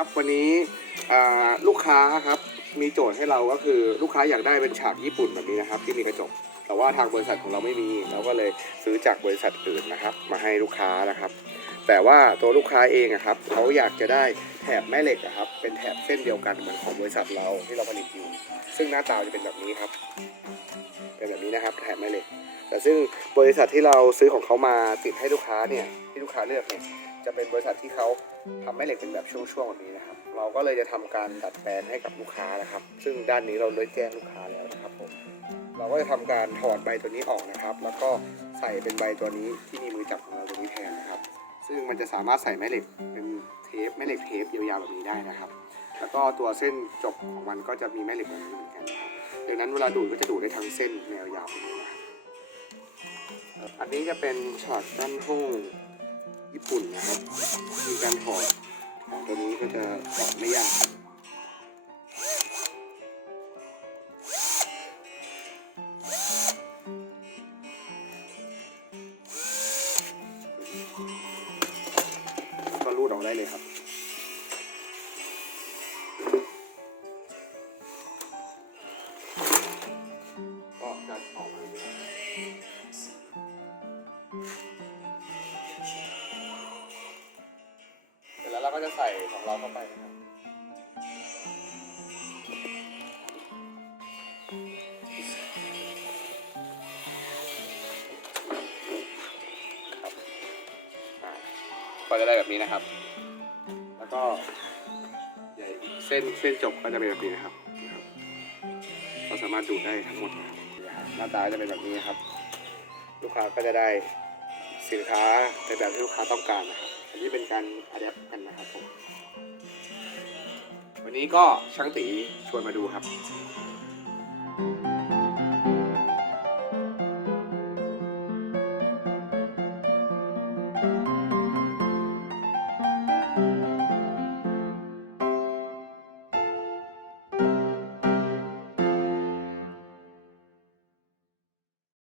ครับวันนี้ลูกค้าครับมีโจทย์ให้เราก็คือลูกค้าอยากได้เป็นฉากญี่ปุ่นแบบนี้นะครับ ที่มีกระจก แต่ว่าทางบริษัทของเราไม่มีเราก็เลยซื้อจากบริษัทอื่นนะครับ มาให้ลูกค้านะครับ แต่ว่าตัวลูกค้าเองอะครับเขาอยากจะได้แถบแม่เหล็กอะครับเป็นแถบเส้นเดียวกันเหมือนของบริษัทเราที่เราผลิตอยู่ ซึ่งหน้าตาจะเป็นแบบนี้ครับเป็นแบบนี้นะครับแถบแม่เหล็ก แต่ซึ่งบริษัทที่เราซื้อของเขามาติดให้ลูกค้าเนี่ยที่ลูกค้าเลือกเนี่ยจะเป็นบริษัทที่เขาทำแม่เหล็กเป็นแบบช่วงๆแบบนี้นะครับ เราก็เลยจะทำการดัดแปลงให้กับลูกค้านะครับ ซึ่งด้านนี้เราเลยแจ้งลูกค้าแล้วนะครับผมเราก็จะทำการถอดใบตัวนี้ออกนะครับ แล้วก็ใส่เป็นใบตัวนี้ที่มีมือจับของเราตัวนี้แทนนะครับ ซึ่งมันจะสามารถใส่แม่เหล็กเป็นเทปแม่เหล็กเทปยาวๆแบบนี้ได้นะครับ แล้วก็ตัวเส้นจบของมันก็จะมีแม่เหล็กแบบนี้เหมือนกันนะครับดังนั้นเวลาดูดก็จะดูดได้ทั้งเส้นแนวยาวแบบนี้นะครับอันนี้จะเป็นช็อตด้านห้องญี่ปุ่นนะครับมีการถอดของตัวนี้ก็จะถอดไม่ยาก ได้เลยครับ ก็จะได้แบบนี้นะครับ แล้วก็ใหญ่เส้นเส้นจบก็จะเป็นแบบนี้นะครับเราสามารถดูได้ทั้งหมดนะครับหน้าตาจะเป็นแบบนี้นะครับ ลูกค้าก็จะได้สินค้าในแบบที่ลูกค้าต้องการนะครับ อันนี้เป็นการอัดแอปกันนะครับผมวันนี้ก็ช่างตีชวนมาดูครับ